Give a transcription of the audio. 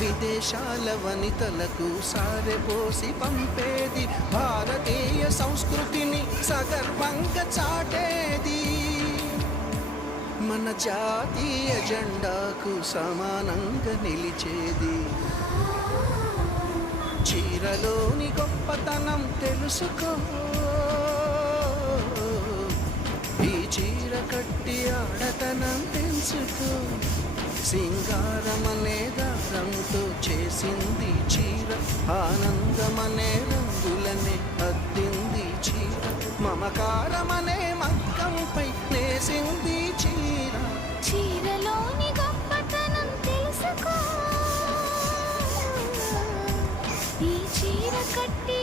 విదేశాల వనితలకు సారెపోసి పంపేది, భారతీయ సంస్కృతిని సగర్వంగా చాటేది, మన జాతీయ జెండాకు సమానంగా నిలిచేది. చీరలోని గొప్పతనం తెలుసుకో, ఈ చీర కట్టి ఆడతనం పెంచుకో. సింగారమనే దారంతో చేసింది చీర, ఆనందమనే రంగులనే అద్దింది చీర, మమకారమనే మగ్గంపై నేసింది చీర. చీరలోని గొప్పతనం తెలుసుకో, ఈ చీర కట్టి